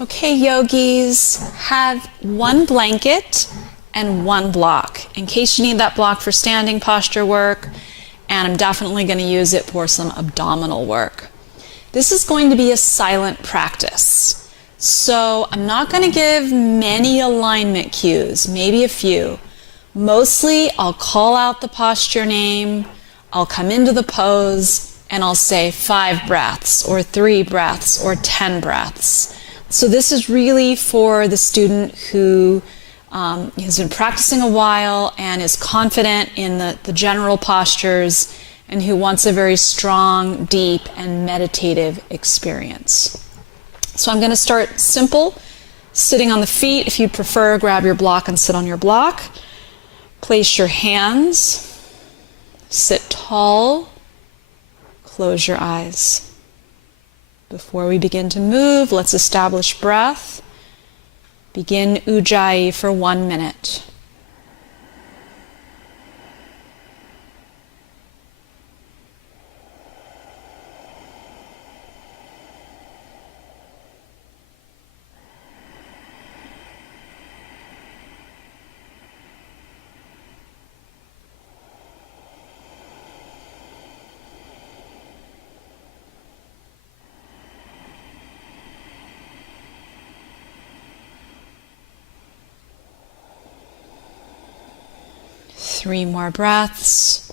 Okay, yogis, have one blanket and one block in case you need that block for standing posture work, and I'm definitely going to use it for some abdominal work. This is going to be a silent practice, so I'm not going to give many alignment cues, maybe a few. Mostly I'll call out the posture name, I'll come into the pose, and I'll say 5 breaths or 3 breaths or 10 breaths. So this is really for the student who has been practicing a while and is confident in the general postures and who wants a very strong, deep, and meditative experience. So I'm going to start simple, sitting on the feet. If you'd prefer, grab your block and sit on your block. Place your hands, sit tall, close your eyes. Before we begin to move, let's establish breath. Begin Ujjayi for 1 minute. Three more breaths.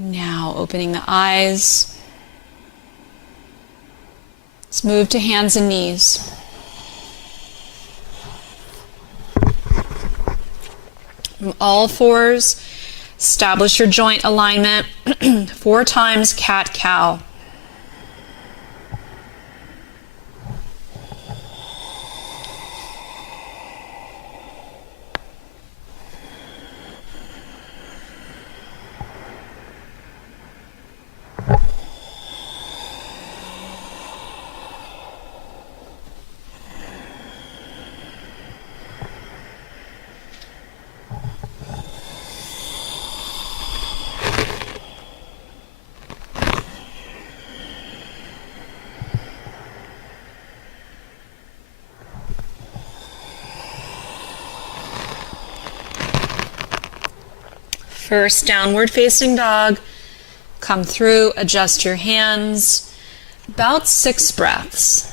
Now opening the eyes. Let's move to hands and knees. From all fours, establish your joint alignment. 4 times cat-cow. First, downward facing dog. Come through, adjust your hands. About 6 breaths.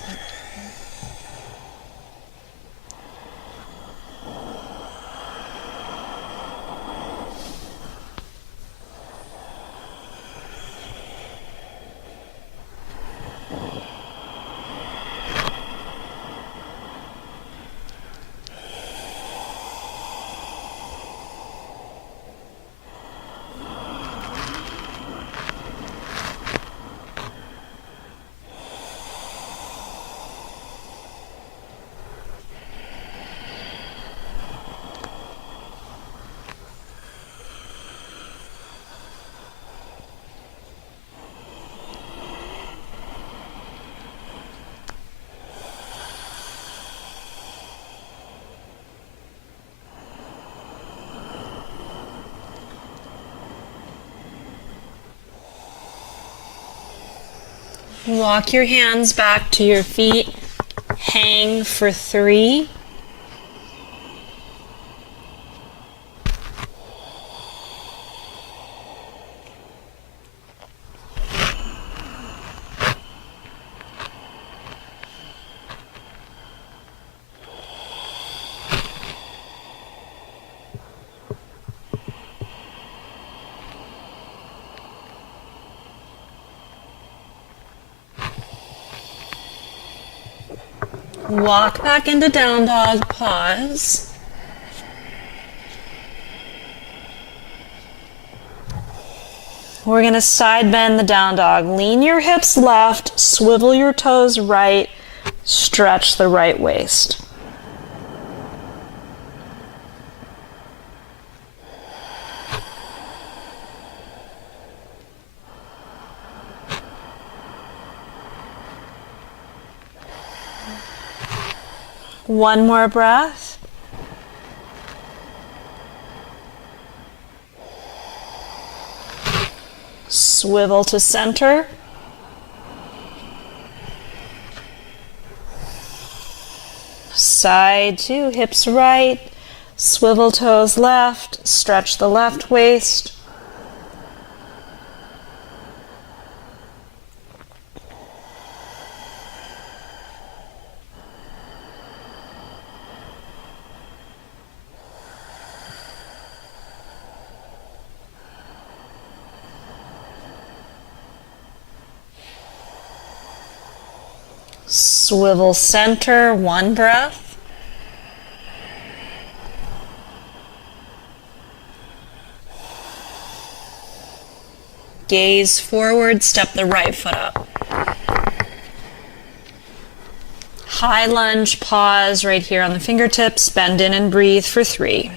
Walk your hands back to your feet. Hang for 3. Walk back into down dog, pause. We're going to side bend the down dog. Lean your hips left, swivel your toes right, stretch the right waist. One more breath. Swivel to center. Side two, hips right, swivel toes left, stretch the left waist. Swivel center, one breath. Gaze forward, step the right foot up. High lunge, pause right here on the fingertips, bend in and breathe for 3.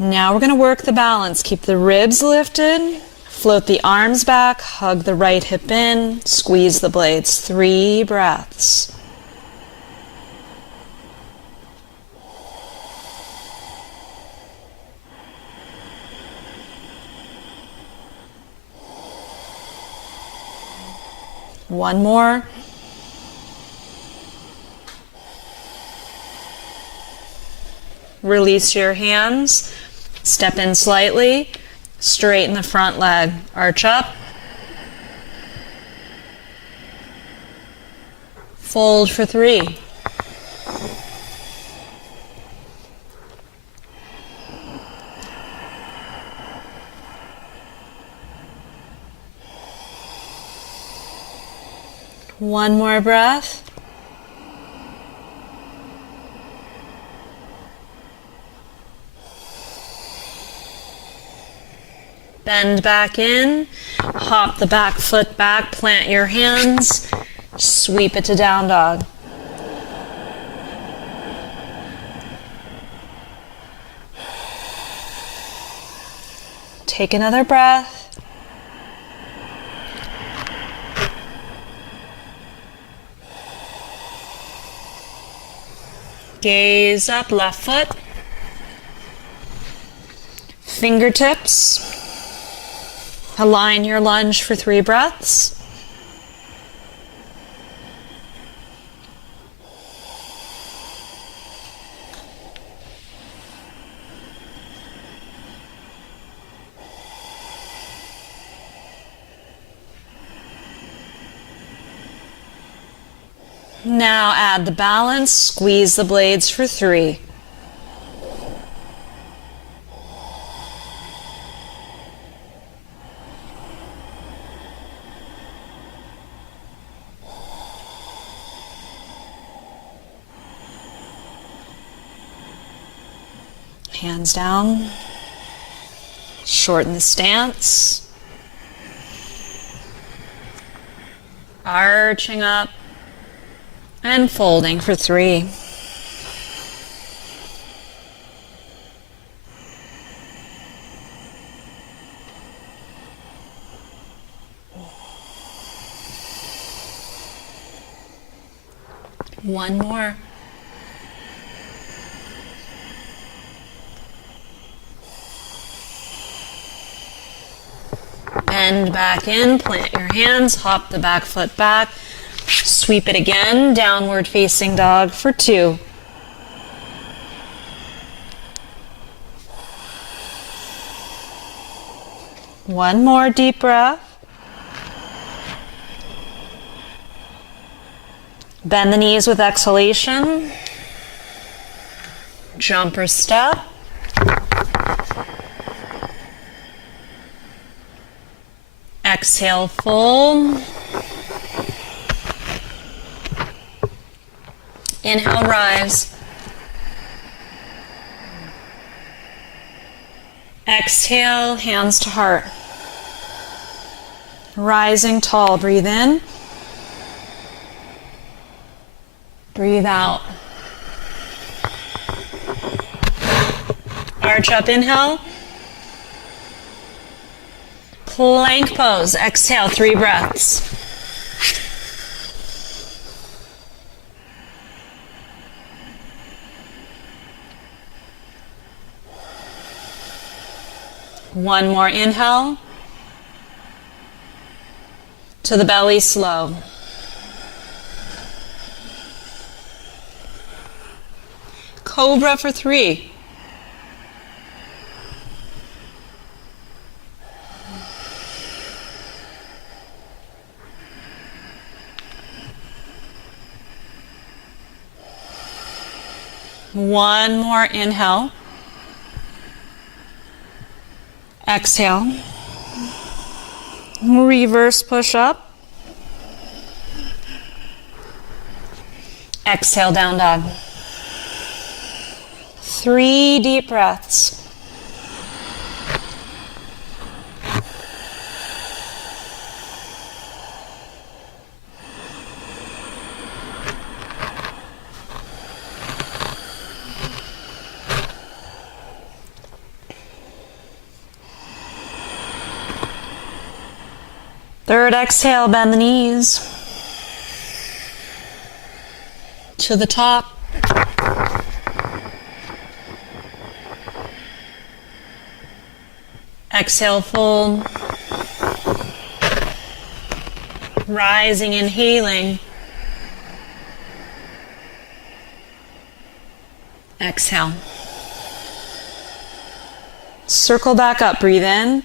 Now we're going to work the balance. Keep the ribs lifted, float the arms back, hug the right hip in, squeeze the blades. 3 breaths. One more. Release your hands. Step in slightly. Straighten the front leg. Arch up. Fold for 3. One more breath. Bend back in, hop the back foot back, plant your hands, sweep it to down dog. Take another breath. Gaze up, left foot. Fingertips. Align your lunge for 3 breaths. Now add the balance, squeeze the blades for 3. Hands down. Shorten the stance. Arching up and folding for 3. One more. Bend back in, plant your hands, hop the back foot back, sweep it again, downward facing dog for 2. One more deep breath. Bend the knees with exhalation. Jump or step. Exhale, fold. Inhale, rise. Exhale, hands to heart. Rising tall, breathe in. Breathe out. Arch up, inhale. Plank pose, exhale, 3 breaths. One more inhale. To the belly, slow. Cobra for 3. One more inhale. Exhale. Reverse push up. Exhale, down dog. 3 deep breaths. Third exhale, bend the knees to the top. Exhale, fold. Rising, inhaling. Exhale. Circle back up, breathe in.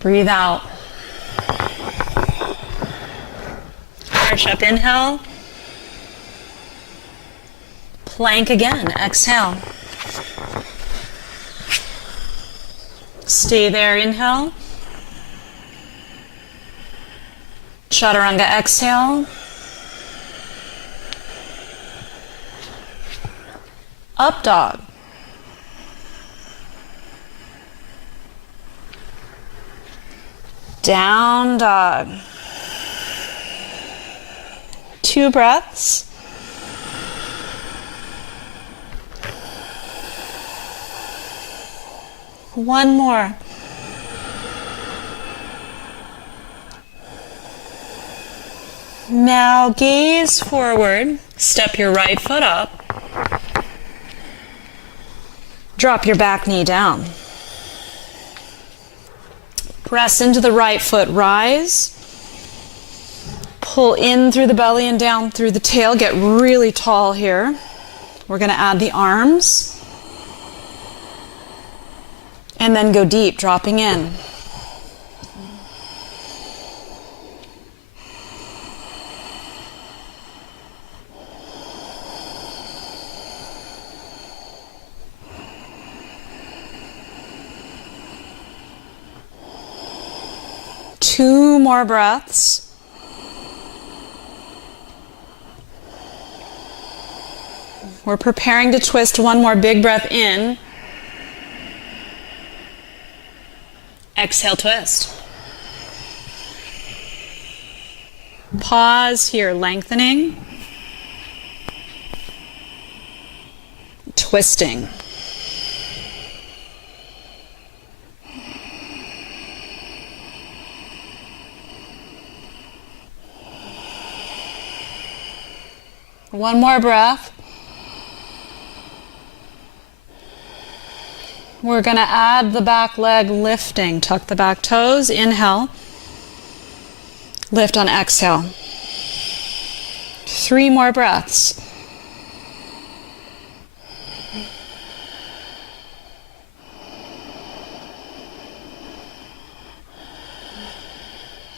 Breathe out. Arch up, inhale. Plank again, exhale. Stay there, inhale. Chaturanga, exhale. Up dog. Down dog. 2 breaths. One more. Now gaze forward. Step your right foot up. Drop your back knee down. Press into the right foot, rise. Pull in through the belly and down through the tail. Get really tall here. We're going to add the arms. And then go deep, dropping in. Two more breaths. We're preparing to twist. One more big breath in. Exhale, twist. Pause here, lengthening. Twisting. One more breath. We're going to add the back leg lifting. Tuck the back toes. Inhale. Lift on exhale. 3 more breaths.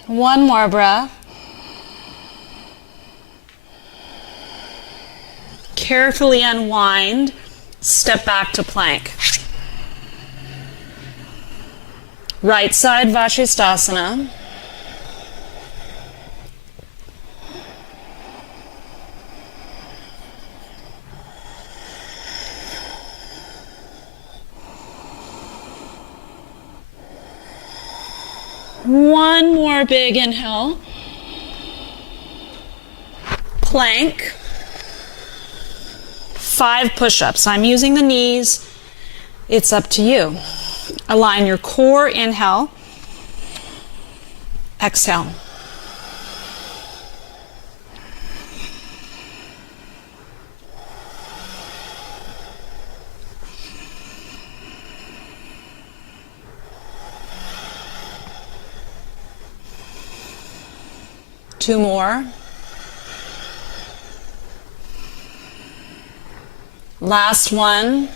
One more breath. Carefully unwind. Step back to plank. Right side Vashisthasana. One more big inhale. plank, 5 push-ups. I'm using the knees. It's up to you. Align your core, inhale, exhale. Two more. Last one.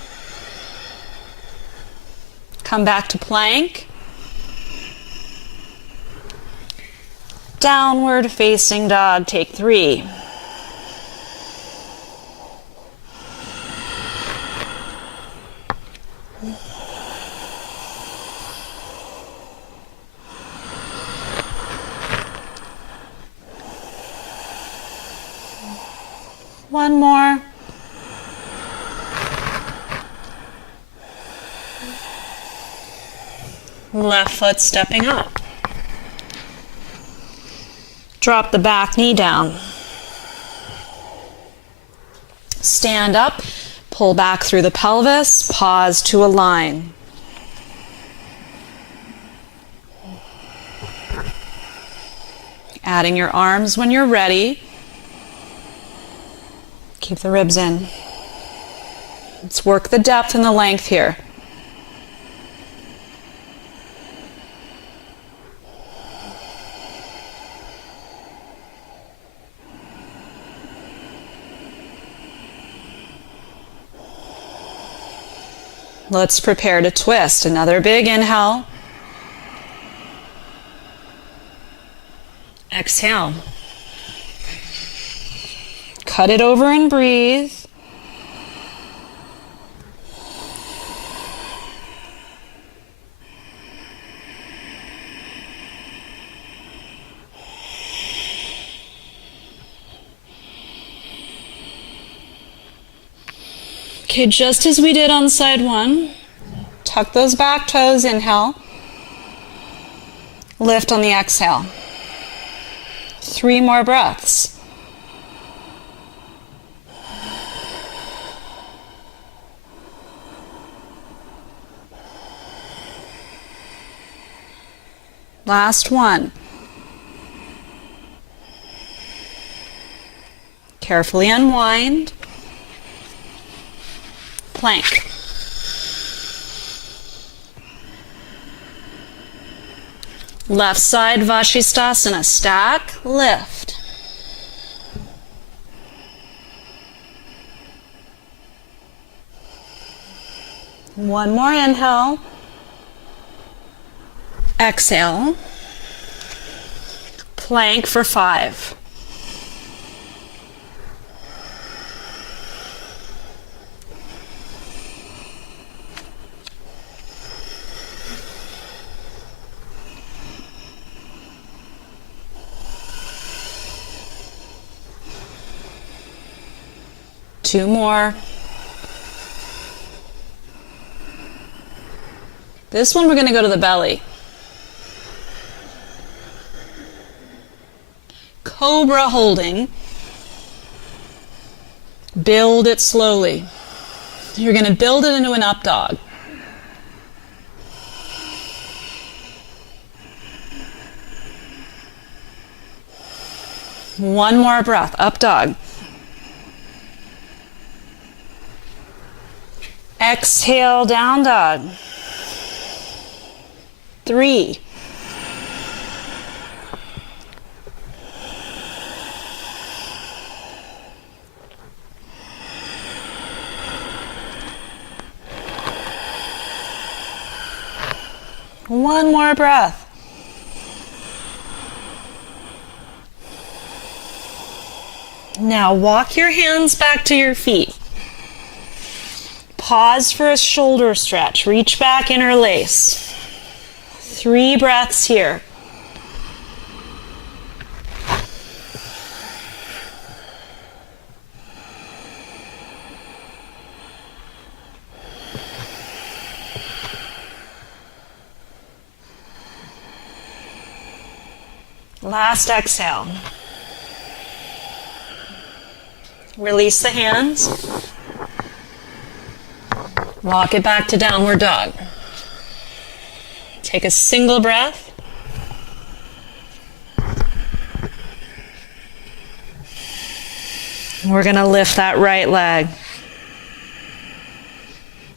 Come back to plank. Downward facing dog, take 3. One more. Left foot stepping up. Drop the back knee down. Stand up, pull back through the pelvis, pause to align. Adding your arms when you're ready. Keep the ribs in. Let's work the depth and the length here. Let's prepare to twist. Another big inhale. Exhale. Cut it over and breathe. Okay, just as we did on side one, tuck those back toes, inhale. Lift on the exhale. 3 more breaths. Last one. Carefully unwind. Plank. Left side Vashisthasana. Stack, lift. One more inhale. Exhale. Plank for 5. Two more. This one we're going to go to the belly. Cobra holding. Build it slowly. You're going to build it into an up dog. One more breath, up dog. Exhale, down dog. 3. One more breath. Now walk your hands back to your feet. Pause for a shoulder stretch. Reach back, interlace. 3 breaths here. Last exhale. Release the hands. Rock it back to downward dog. Take a single breath. We're going to lift that right leg.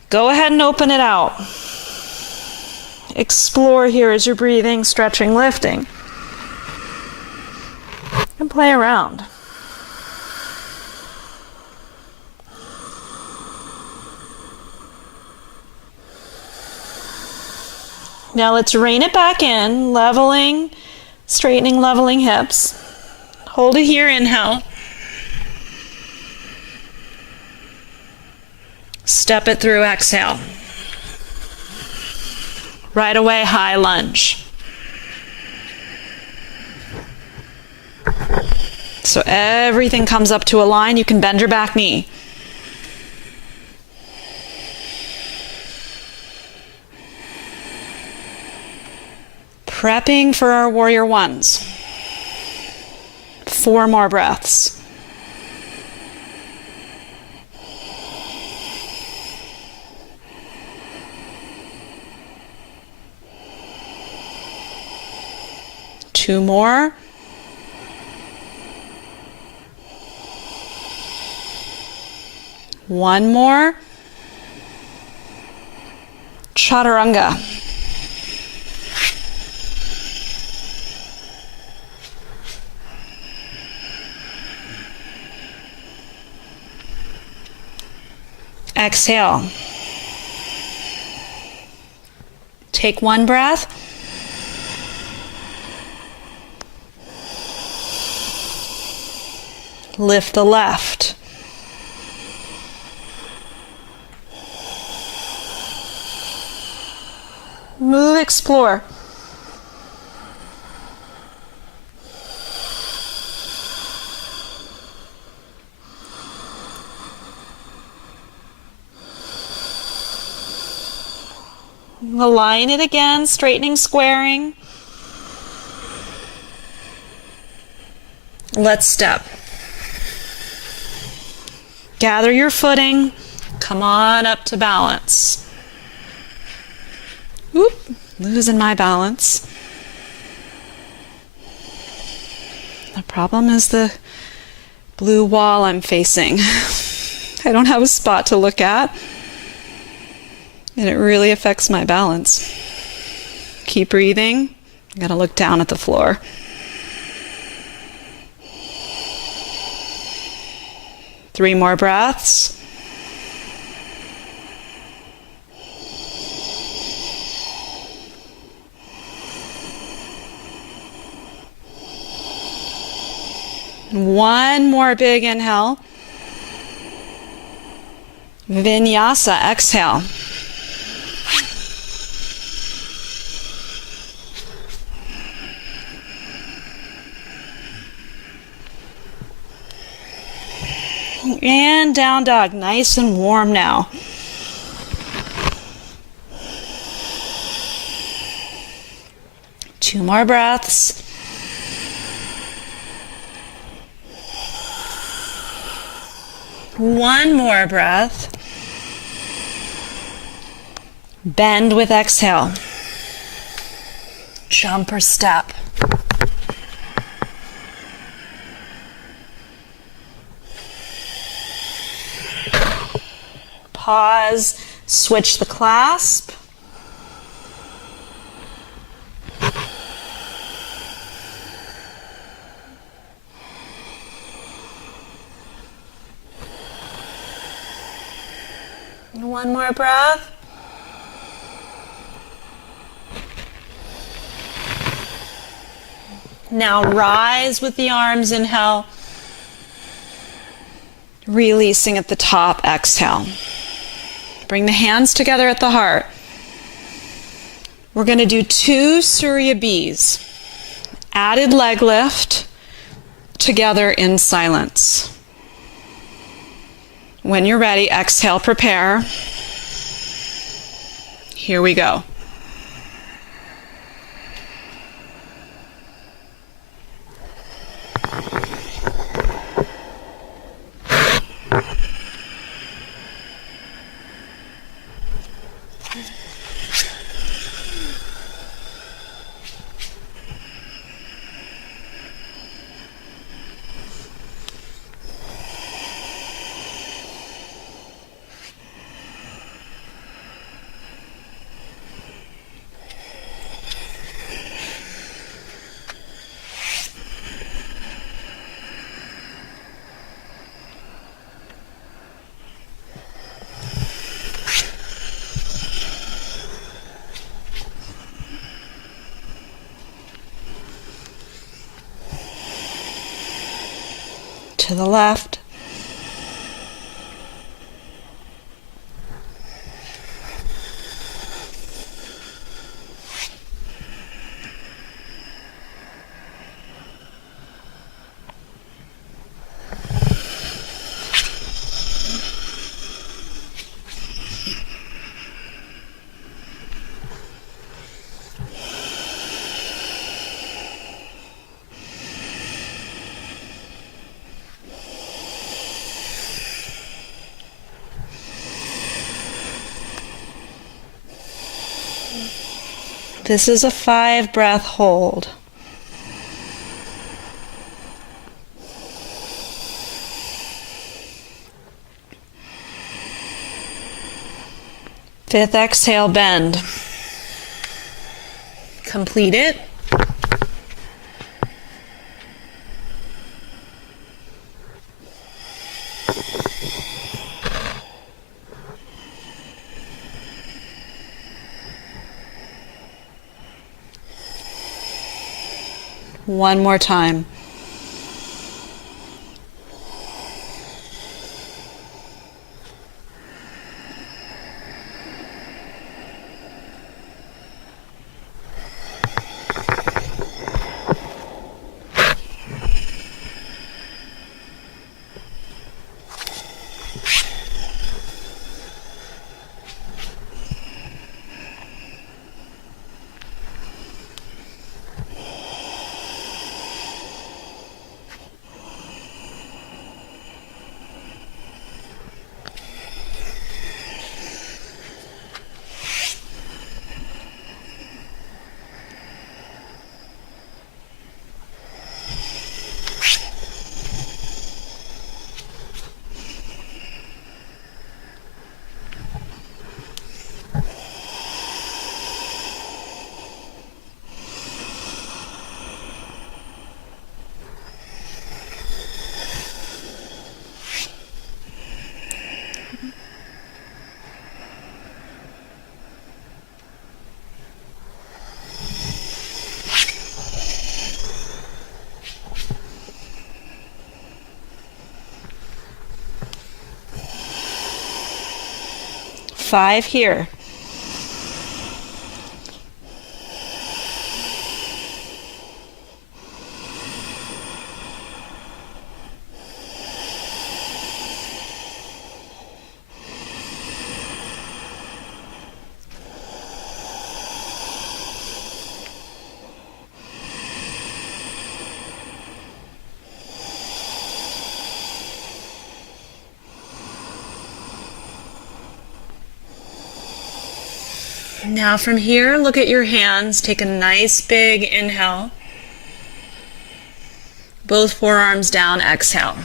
Go ahead and open it out. Explore here as you're breathing, stretching, lifting. And play around. Now let's rein it back in, leveling, straightening, leveling hips. Hold it here, inhale. Step it through, exhale. Right away, high lunge. So everything comes up to a line. You can bend your back knee. Prepping for our warrior ones. 4 more breaths. Two more. One more. Chaturanga. Exhale. Take one breath. Lift the left. Move, explore. Align it again, straightening, squaring. Let's step. Gather your footing. Come on up to balance. Oop, losing my balance. The problem is the blue wall I'm facing. I don't have a spot to look at. And it really affects my balance. Keep breathing. I gotta look down at the floor. Three more breaths. One more big inhale. Vinyasa, exhale. And down dog, nice and warm now. Two more breaths. One more breath. Bend with exhale. Jump or step. Pause, switch the clasp. One more breath. Now rise with the arms, inhale. Releasing at the top, exhale. Bring the hands together at the heart. We're going to do 2 Surya Bs. Added leg lift together in silence. When you're ready, exhale, prepare. Here we go. to the left. This is a 5-breath hold. Fifth exhale, bend. Complete it. One more time. Five here. Now from here, look at your hands. Take a nice big inhale. Both forearms down, exhale.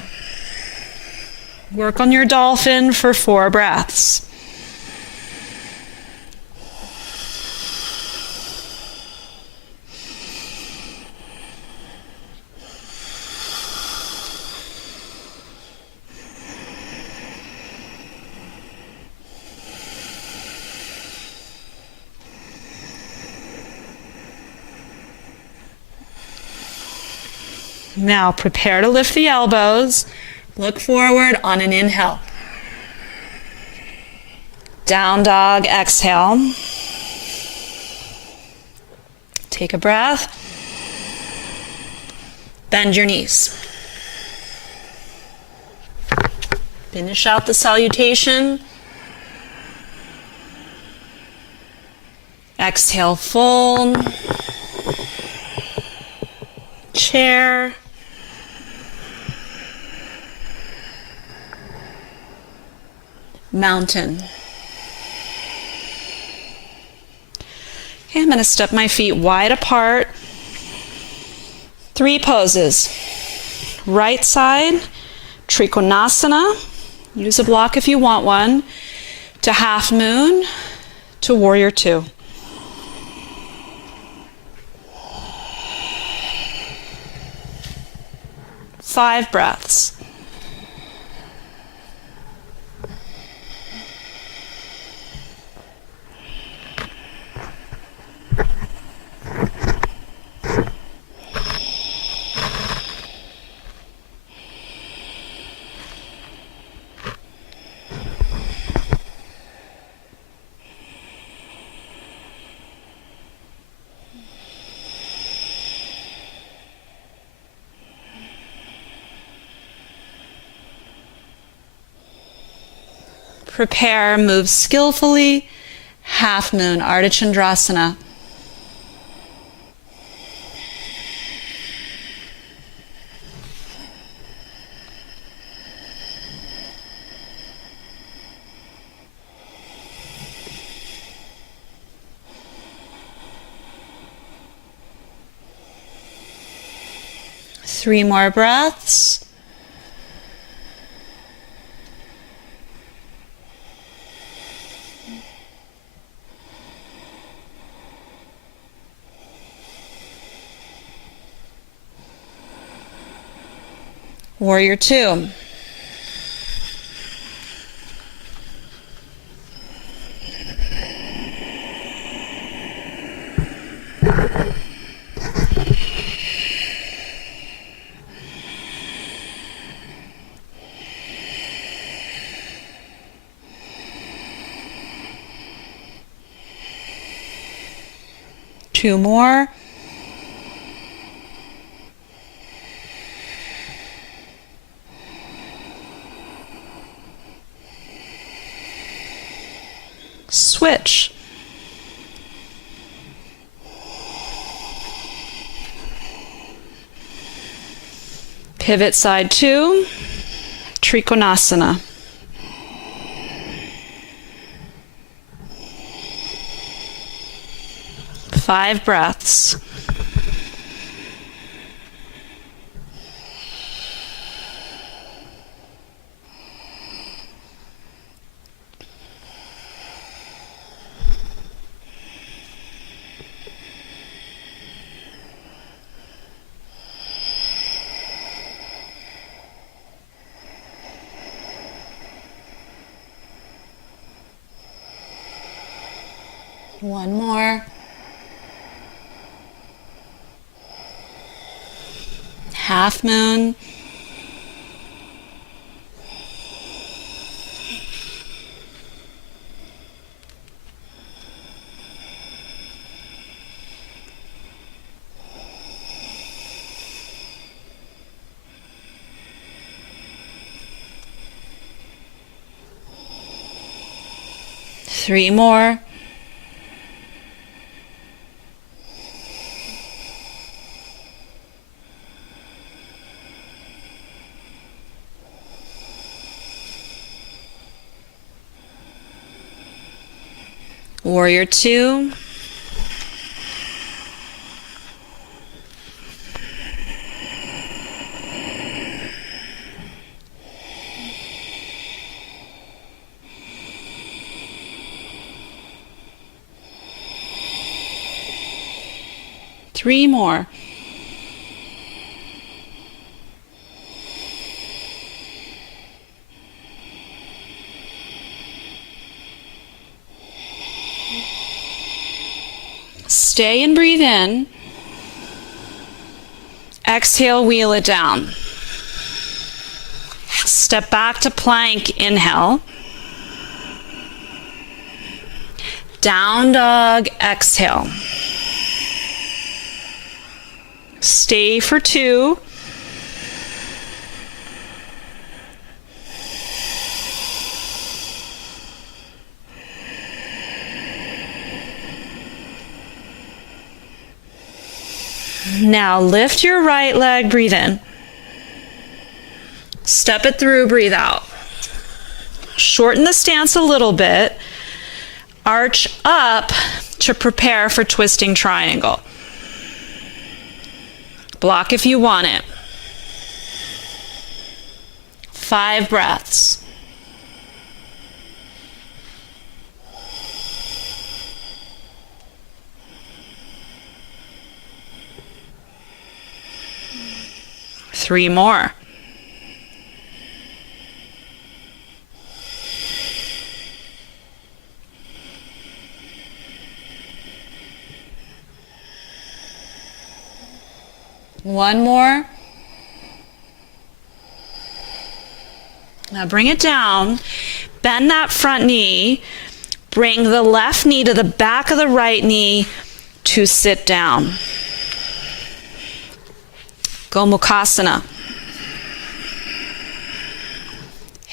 Work on your dolphin for 4 breaths. Now prepare to lift the elbows. Look forward on an inhale. Down dog, exhale. Take a breath. Bend your knees. Finish out the salutation. Exhale, fold. Chair. Mountain. Okay, I'm going to step my feet wide apart. 3 poses. Right side, Trikonasana. Use a block if you want one. To half moon, to warrior 2. Five breaths. prepare, move skillfully. Half moon, Ardha Chandrasana. Three more breaths. Warrior two. Two more. Switch. Pivot side two, Trikonasana. Five breaths. One more. Half moon. Three more. Warrior two. Three more. Stay and breathe in. Exhale, wheel it down. Step back to plank, inhale. Down dog, exhale. Stay for two. Now lift your right leg, breathe in. Step it through, breathe out. Shorten the stance a little bit. Arch up to prepare for twisting triangle. Block if you want it. 5 breaths. Three more. One more. Now bring it down. Bend that front knee. Bring the left knee to the back of the right knee to sit down. Gomukhasana.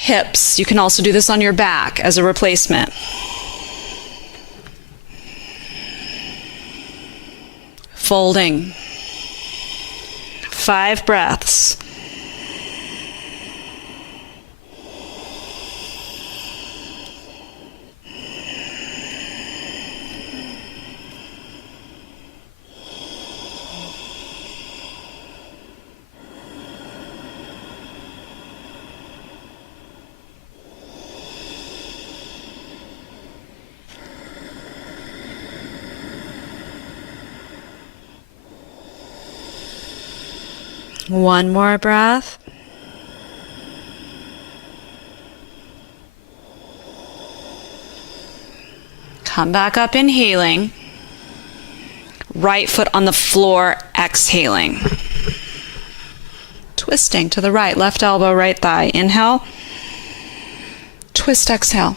Hips. You can also do this on your back as a replacement. Folding. 5 breaths. One more breath. Come back up, inhaling. Right foot on the floor, exhaling. Twisting to the right, left elbow, right thigh. Inhale. Twist, exhale.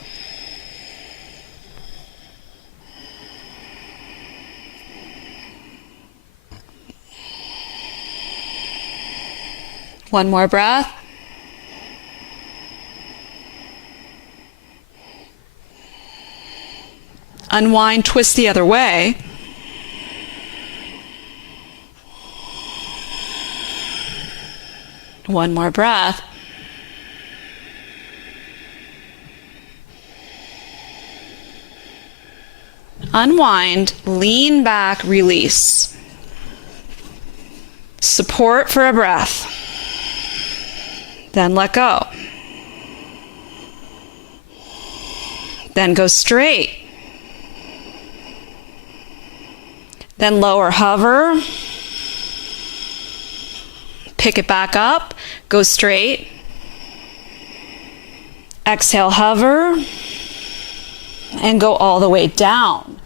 One more breath. Unwind, twist the other way. One more breath. Unwind, lean back, release. Support for a breath. Then let go. Then go straight. Then lower, hover. Pick it back up. Go straight. Exhale, hover. And go all the way down.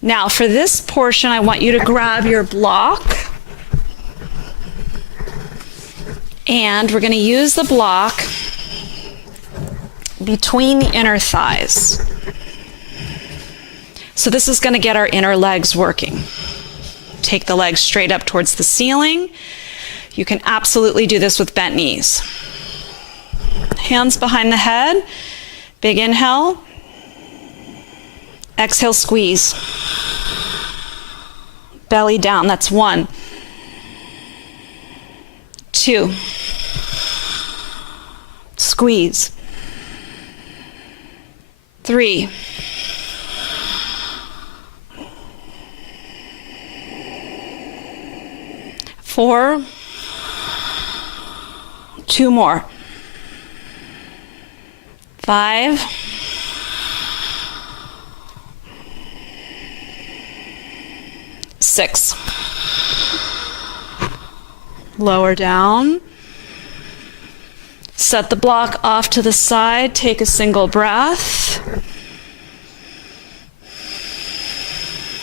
Now for this portion, I want you to grab your block. And we're going to use the block between the inner thighs. So this is going to get our inner legs working. Take the legs straight up towards the ceiling. You can absolutely do this with bent knees. Hands behind the head. Big inhale. Exhale, squeeze. Belly down. That's 1. 2. Squeeze. 3. 4. 2 more. 5. 6. Lower down. Set the block off to the side. Take a single breath.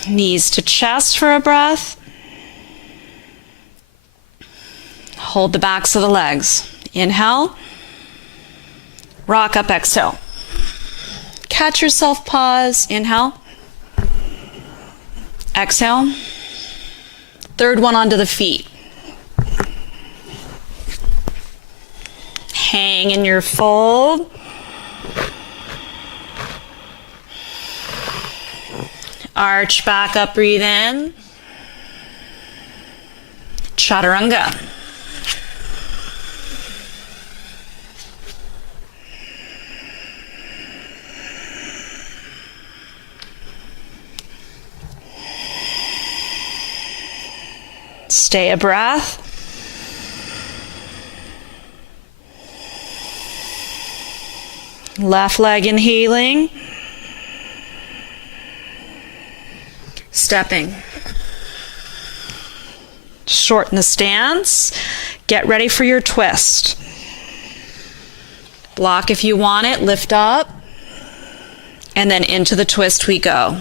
Knees to chest for a breath. Hold the backs of the legs. Inhale. Rock up, exhale. Catch yourself, pause. Inhale. Exhale. Third one onto the feet. Hang in your fold. Arch back up, breathe in. Chaturanga. Stay a breath. Left leg inhaling. Stepping. Shorten the stance. Get ready for your twist. Block if you want it, lift up. And then into the twist we go.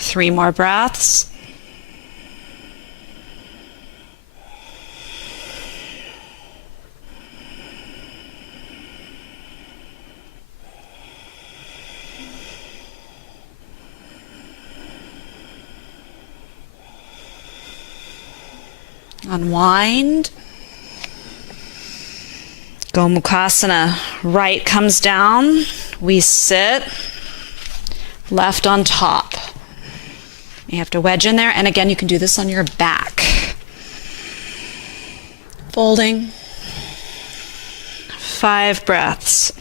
Three more breaths. Unwind. Gomukhasana. Right comes down. We sit. Left on top. You have to wedge in there. And again, you can do this on your back. Folding. 5 breaths.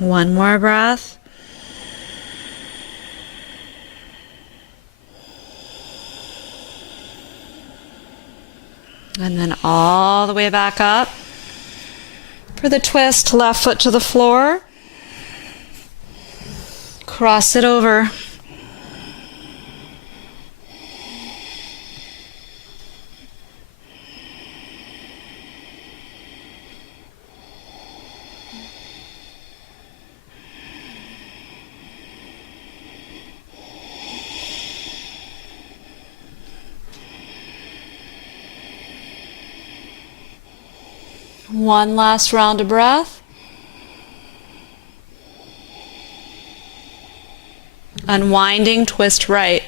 One more breath. And then all the way back up. For the twist, left foot to the floor. Cross it over. One last round of breath. Unwinding, twist right.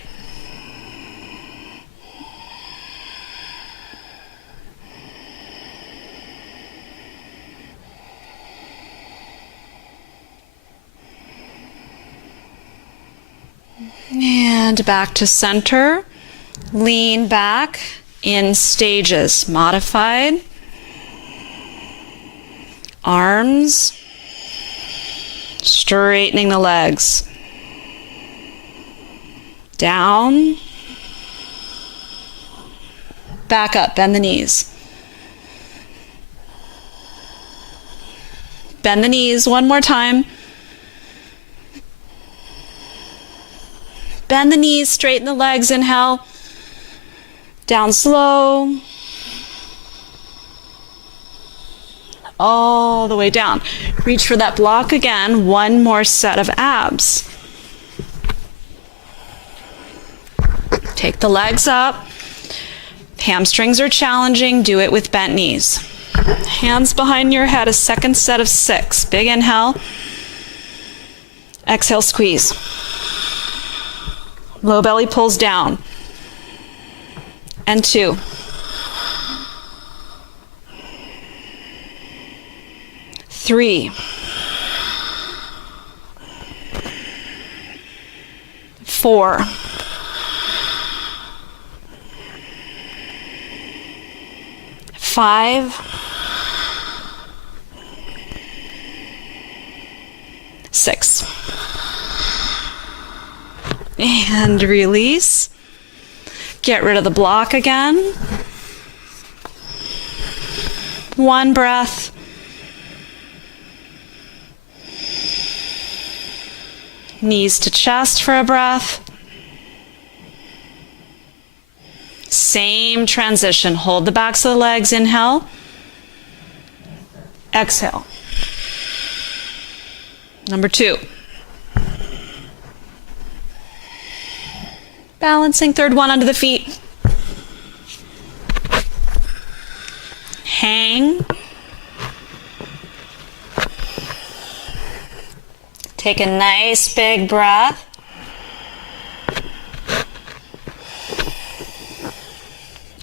And back to center. Lean back in stages. Modified. Arms, straightening the legs. Down, back up, bend the knees. Bend the knees one more time. Bend the knees, straighten the legs, inhale. Down slow. All the way down. Reach for that block again. One more set of abs. Take the legs up. Hamstrings are challenging. Do it with bent knees. Hands behind your head. A second set of 6. Big inhale. Exhale, squeeze. Low belly pulls down. And 2. 3, 4, 5, 6. And release. Get rid of the block again. One breath. Knees to chest for a breath. Same transition. Hold the backs of the legs. Inhale. Exhale. Number 2. Balancing. Third one under the feet. Hang. Take a nice big breath.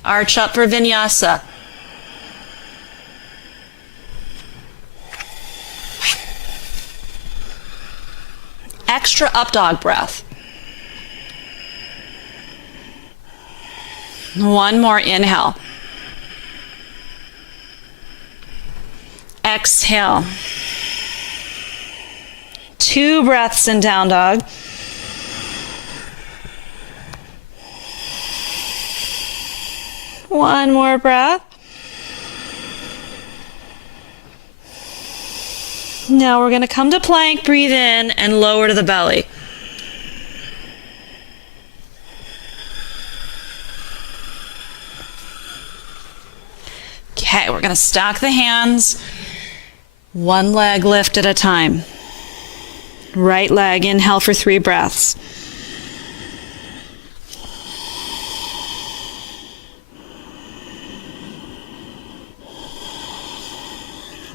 Arch up for vinyasa. Extra up dog breath. One more inhale. Exhale. 2 breaths in down dog. One more breath. Now we're going to come to plank. Breathe in and lower to the belly. Okay, we're going to stack the hands, one leg lift at a time. Right leg, inhale for 3 breaths.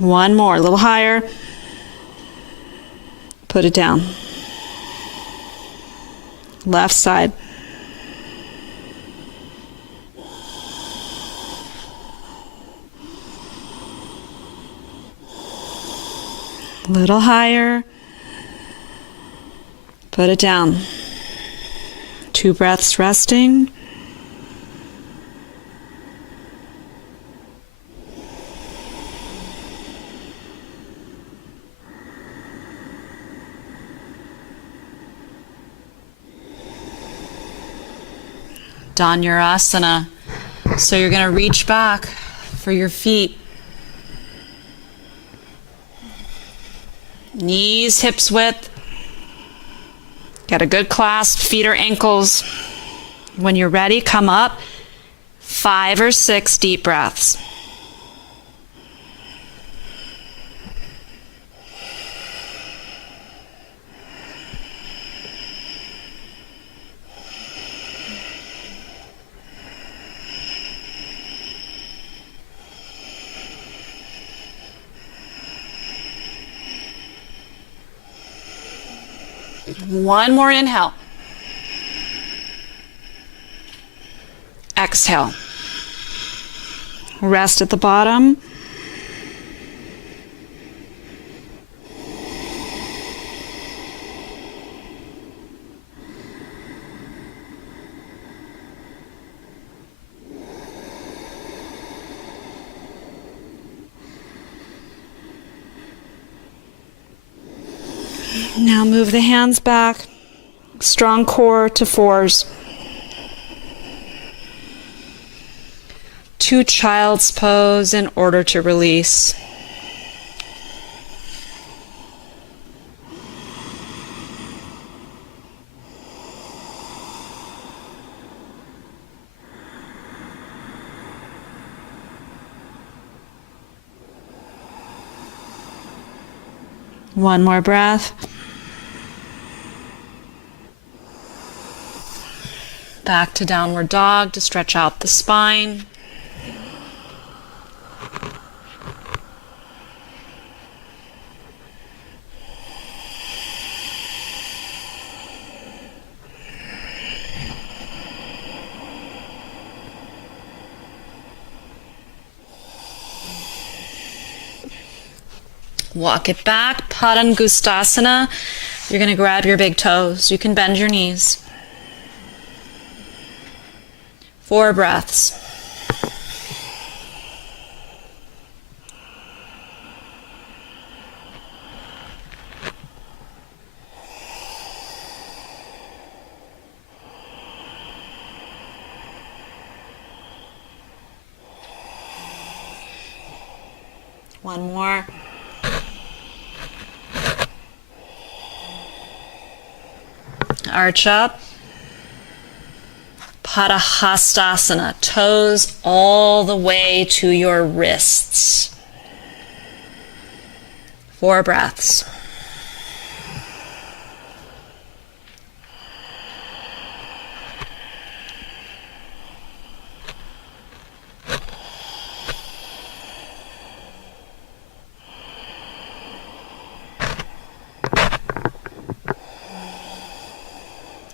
One more, a little higher. Put it down. Left side. Little higher. Put it down. 2 breaths resting. Dhanurasana. So you're going to reach back for your feet. Knees, hips width. Get a good clasp, feet or ankles. When you're ready, come up. 5 or 6 deep breaths. One more inhale. Exhale. Rest at the bottom. Now move the hands back. Strong core to 4s. To child's pose in order to release. One more breath. Back to downward dog to stretch out the spine. Walk it back, Padangustasana. You're going to grab your big toes. You can bend your knees. 4 breaths. One more. Arch up. Padahastasana, toes all the way to your wrists. 4 breaths.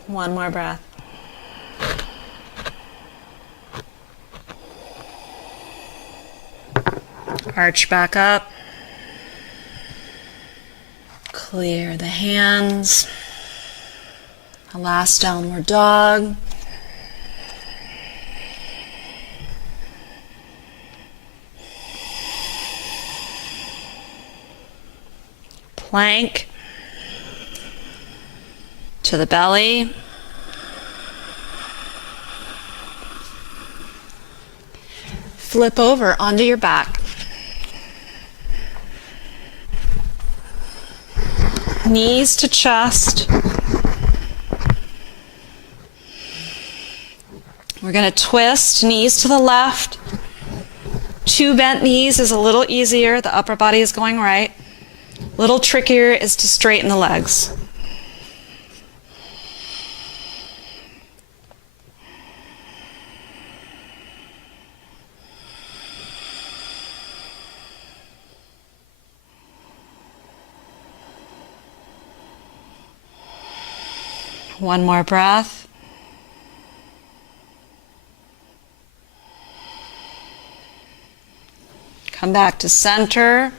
One more breath. Arch back up. Clear the hands. A last downward dog. Plank to the belly. Flip over onto your back. Knees to chest. We're going to twist, knees to the left, 2 bent knees is a little easier. The upper body is going right. A little trickier is to straighten the legs. One more breath. Come back to center.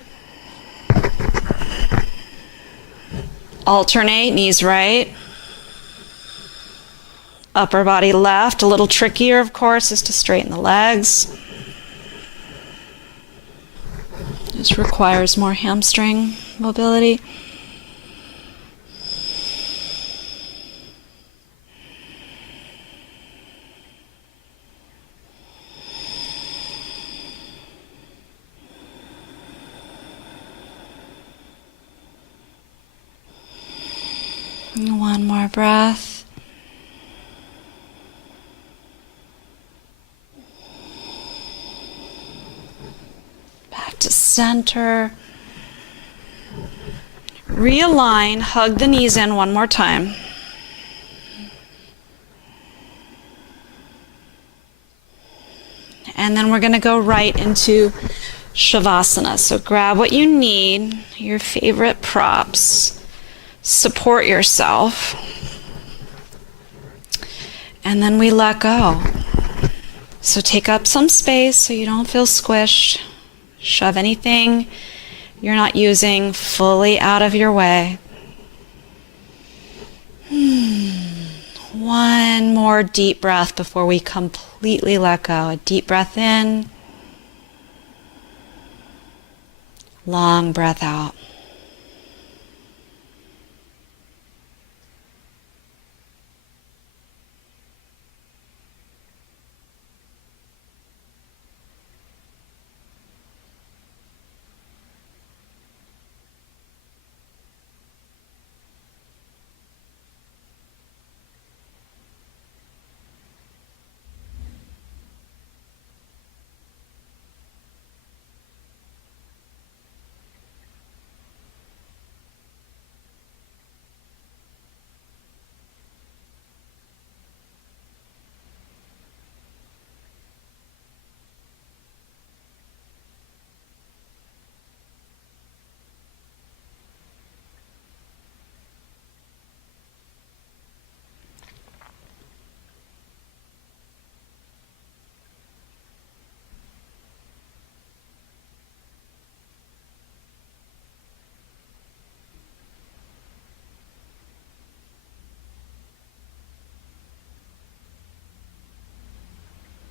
Alternate, knees right. Upper body left. A little trickier, of course, is to straighten the legs. This requires more hamstring mobility. One more breath. Back to center. Realign, hug the knees in one more time. And then we're going to go right into Shavasana. So grab what you need, your favorite props. Support yourself. And then we let go. So take up some space so you don't feel squished. Shove anything you're not using fully out of your way. One more deep breath before we completely let go. A deep breath in. Long breath out.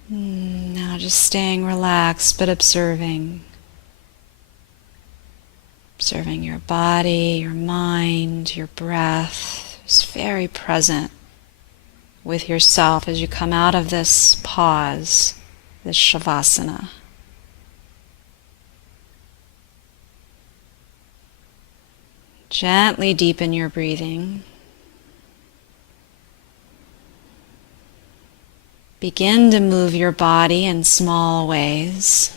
Now just staying relaxed, but observing. Observing your body, your mind, your breath. Just very present with yourself as you come out of this pause, this Shavasana. Gently deepen your breathing. Begin to move your body in small ways.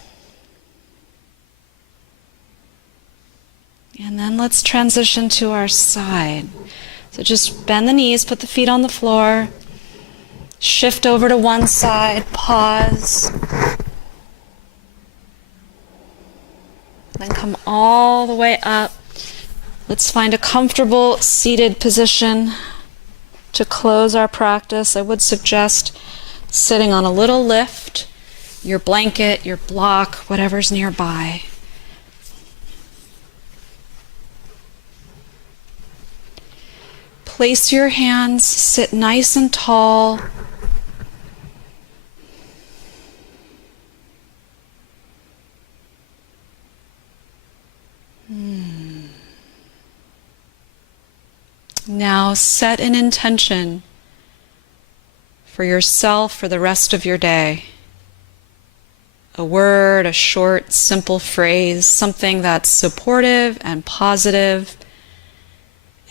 And then let's transition to our side. So just bend the knees, put the feet on the floor, shift over to one side, pause. Then come all the way up. Let's find a comfortable seated position to close our practice. I would suggest sitting on a little lift, your blanket, your block, whatever's nearby. Place your hands, sit nice and tall. Now set an intention for yourself for the rest of your day. A word, a short, simple phrase, something that's supportive and positive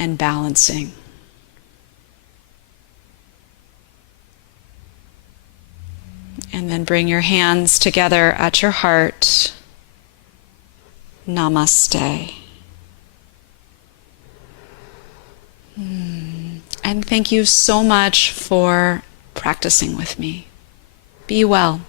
and balancing. And then bring your hands together at your heart. Namaste. And thank you so much for practicing with me. Be well.